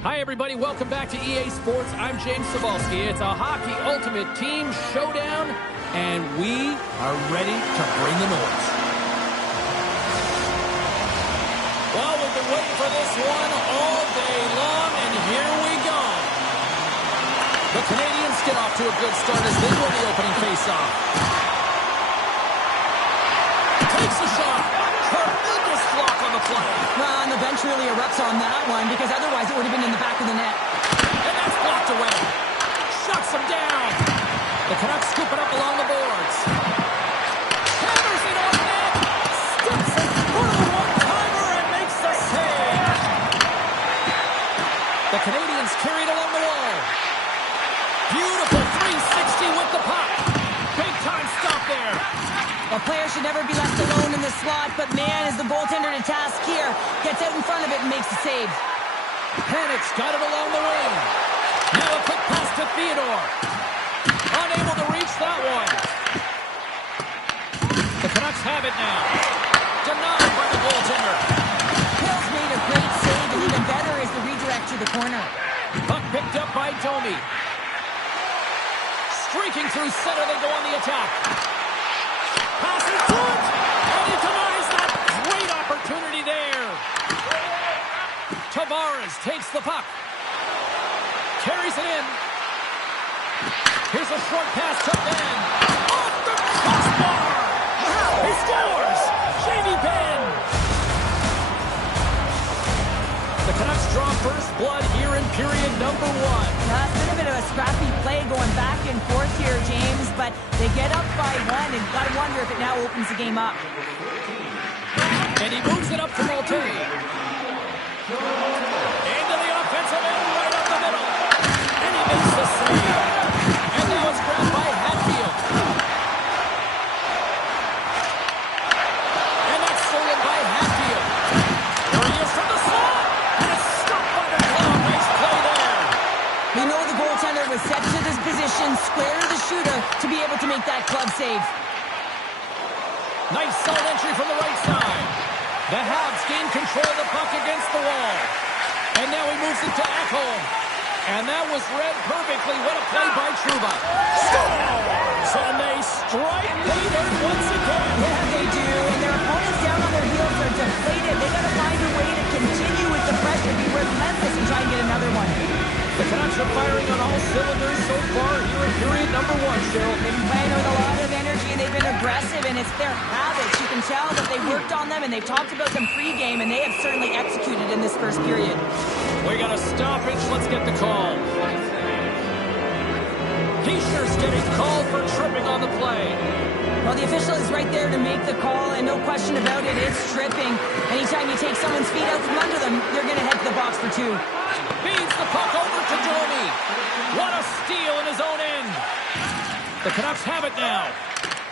Hi, everybody. Welcome back to EA Sports. I'm James Cebulski. It's a Hockey Ultimate Team Showdown, and we are ready to bring the noise. Well, we've been waiting for this one all day long, and here we go. The Canadians get off to a good start as they win the opening faceoff. Takes a shot. Tremendous block on the play. Well, and the bench really erupts on that one because otherwise it would have been in the back of the net. And that's blocked away. Shuts him down. The Canucks scoop it up along the boards. Hammers it on net. Sticks it for the one-timer and makes the save. The Canadians carry it along the wall. Beautiful 360 with the puck. Big time stop there. A player should never be left alone in the slot, but man, is the goaltender to task here. Gets out in front of it and makes the save. Panik's got it along the wing. Now a quick pass to Theodore. Unable to reach that one. The Canucks have it now. Denied by the goaltender. Hill's made a great save, and even better is the redirect to the corner. Puck picked up by Domi. Streaking through center, they go on the attack. Passes to it, and he denies that great opportunity there. Tavares takes the puck. Carries it in. Here's a short pass to Ben. Off the crossbar. He scores. Jamie Benn. The Canucks draw first blood here in period number 1. It's been a bit of a scrappy play going back and forth here, James, but they get up by 1, and gotta wonder if it now opens the game up. And he moves it up to Malte. Into the offensive end, right up the middle. And he makes the save. And now it's grabbed by Hatfield. And that's stolen by Hatfield. There he is from the slot. And it's stopped by the glove. Nice play there. We know the goaltender was set to this position, square to the shooter, to be able to make that glove save. Nice solid entry from the right side. The Habs gain control of the puck against the wall. And now he moves it to Ekholm. And that was read perfectly. What a play by Trouba. Scores! And they strike pay dirt once again. Yeah, they do. And their opponents down on their heels are deflated. They got to find a way to continue with the pressure, be relentless, and try and get another one. The Canucks are firing on all cylinders so far here in period number 1, Cheryl. They've been playing with a lot of energy, and they've been aggressive, and it's their habits. You can tell that they worked on them, and they've talked about them pregame, and they have certainly executed in this first period. We got a stoppage. Let's get the call. Heischer's getting called for tripping on the play. Well, the official is right there to make the call, and no question about it, it's tripping. Anytime you take someone's feet out from under them, you're going to head to the box for 2. Feeds the puck over to Domi. What a steal in his own end. The Canucks have it now.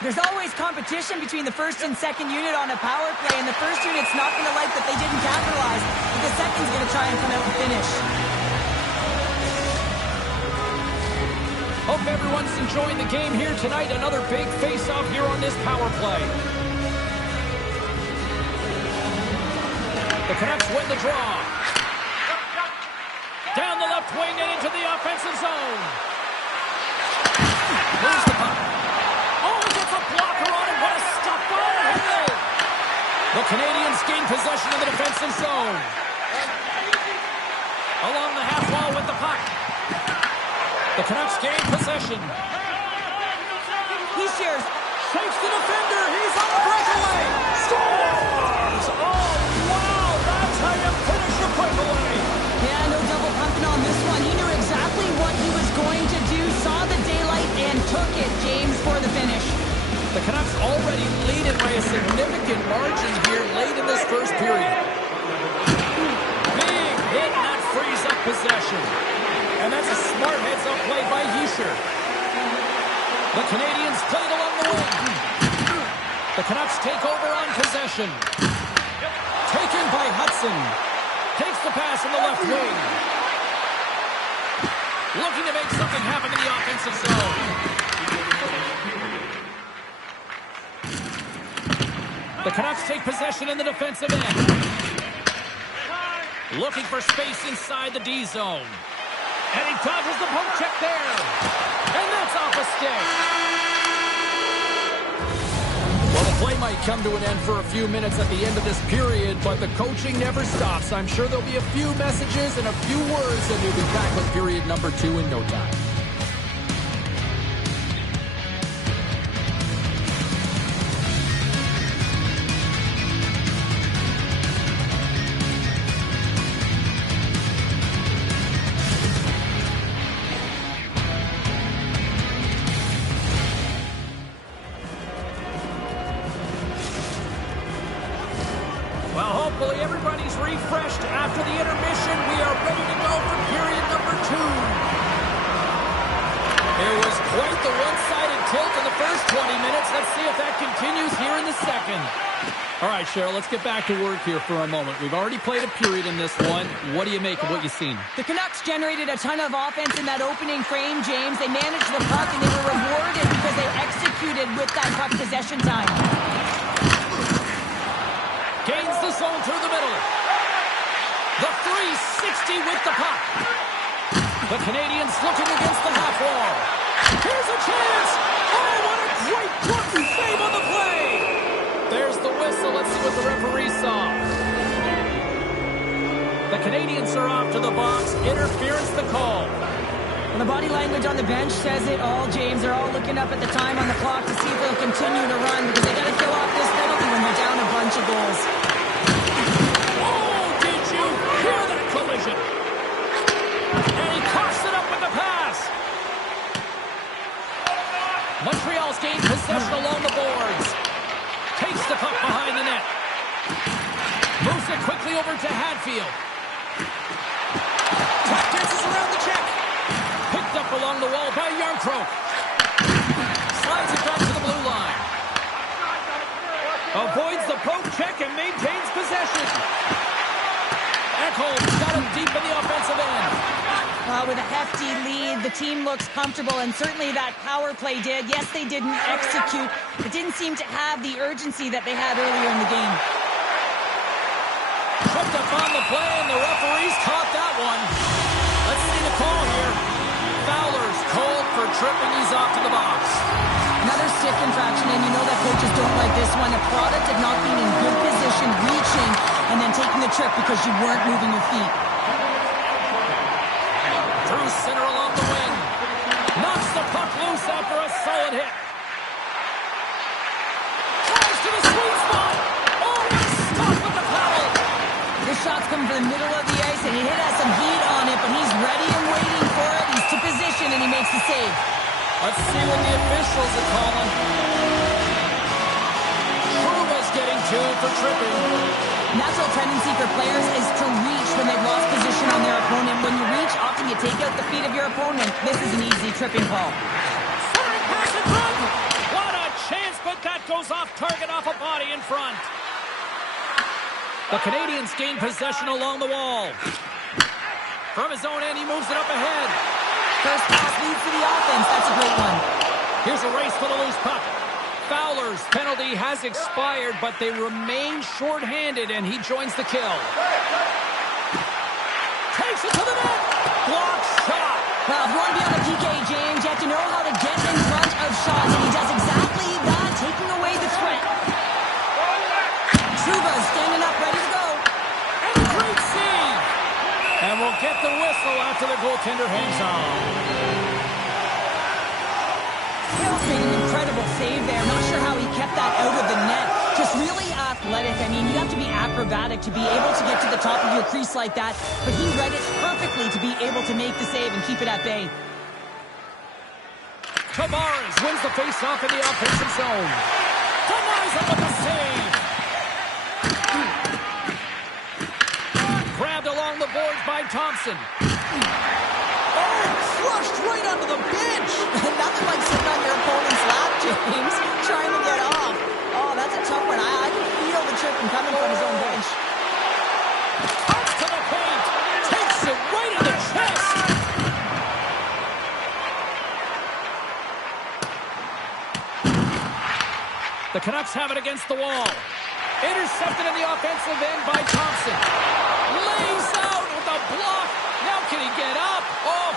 There's always competition between the first and second unit on a power play, and the first unit's not going to like that they didn't capitalize, but the second's going to try and come out and finish. Hope everyone's enjoying the game here tonight. Another big face-off here on this power play. The Canucks win the draw. Down the left wing and into the offensive zone. Moves the puck. Oh, he gets a blocker on it. What a stop by Hill. The Canadians gain possession of the defensive zone. Along the half wall with the puck. The Canucks gain possession. He shares. Shakes the defender. He's on the breakaway. Scores! Oh, wow. That's how you finish your breakaway. Yeah, no double pumping on this one. He knew exactly what he was going to do, saw the daylight, and took it, James, for the finish. The Canucks already lead it by a significant margin here late in this first period. Big hit, and that frees up possession. And that's a smart heads-up play by Hischier. The Canadians played along the wing. The Canucks take over on possession. Taken by Hudson. Takes the pass in the left wing. Looking to make something happen in the offensive zone. The Canucks take possession in the defensive end. Looking for space inside the D zone. And he dodges the poke check there. And that's off a stick. Well, the play might come to an end for a few minutes at the end of this period, but the coaching never stops. I'm sure there'll be a few messages and a few words, and we'll be back with period number 2 in no time. Hopefully everybody's refreshed after the intermission. We are ready to go for period number 2. It was quite the one-sided tilt in the first 20 minutes. Let's see if that continues here in the second. All right, Cheryl, let's get back to work here for a moment. We've already played a period in this one. What do you make of what you've seen? The Canucks generated a ton of offense in that opening frame, James. They managed the puck, and they were rewarded because they executed with that puck possession time. Gains the zone through the middle. The 360 with the puck. The Canadians looking against the half wall. Here's a chance. Oh, what a great block save on the play. There's the whistle. Let's see what the referee saw. The Canadians are off to the box. Interference the call. And the body language on the bench says it all, James. They're all looking up at the time on the clock to see if they'll continue to run because they got to fill off this penalty when they're down a bunch of goals. Oh, did you hear that collision? And he coughs it up with the pass. Montreal's gained possession along the boards. Takes the puck behind the net. Moves it quickly over to Hadfield. Tap dances around the check. Picked up along the wall by Yarncroke. Slides it back to the blue line. Avoids the poke check and maintains possession. Ekholm's got him deep in the offensive end. With a hefty lead, the team looks comfortable, and certainly that power play did. Yes, they didn't execute, but didn't seem to have the urgency that they had earlier in the game. Tripped up on the play, and the referees caught that one. Let's see the call here. Fowler's called for tripping. He's off to the box. Another stick infraction, and you know that coaches don't like this one. A product of not being in good position, reaching, and then taking the trip because you weren't moving your feet. Through center along the wing. Knocks the puck loose after a solid hit. Tries to the sweet spot. Oh, what a stop with the paddle. The shot's coming from the middle of the ice, and he has some heat on it, but he's ready and waiting for it. He's to position, and he makes the save. Let's see what the officials are calling. Trouba's getting 2 for tripping. Natural tendency for players is to reach when they've lost position on their opponent. When you reach, often you take out the feet of your opponent. This is an easy tripping call. Centering pass in front. What a chance, but that goes off target off a body in front. The Canadians gain possession along the wall. From his own end, he moves it up ahead. First pass leads to the offense. That's a great one. Here's a race for the loose puck. Fowler's penalty has expired, but they remain shorthanded, and he joins the kill. Takes it to the net. Block shot. Well, if you want to be on the PK, James, you have to know how to get in front of shots, and he does exactly that, taking away the threat. Trouba standing up, ready to go. And a great save. And we'll get the whistle after the goaltender hangs on. Hales made an incredible save there. Not sure how he kept that out of the net. Just really athletic. I mean, you have to be acrobatic to be able to get to the top of your crease like that. But he read it perfectly to be able to make the save and keep it at bay. Tavares wins the faceoff in the offensive zone. Denies him with the save. Grabbed along the boards by Thompson. Oh, crushed right onto the bench. Nothing like sitting on your opponent's lap, James, trying to get off. Oh, that's a tough one. I can feel the tripping coming from his own bench. Up to the paint. Takes it right in the chest. The Canucks have it against the wall. Intercepted in the offensive end by Thompson. Lays out with a block. Now can he get up? Oh,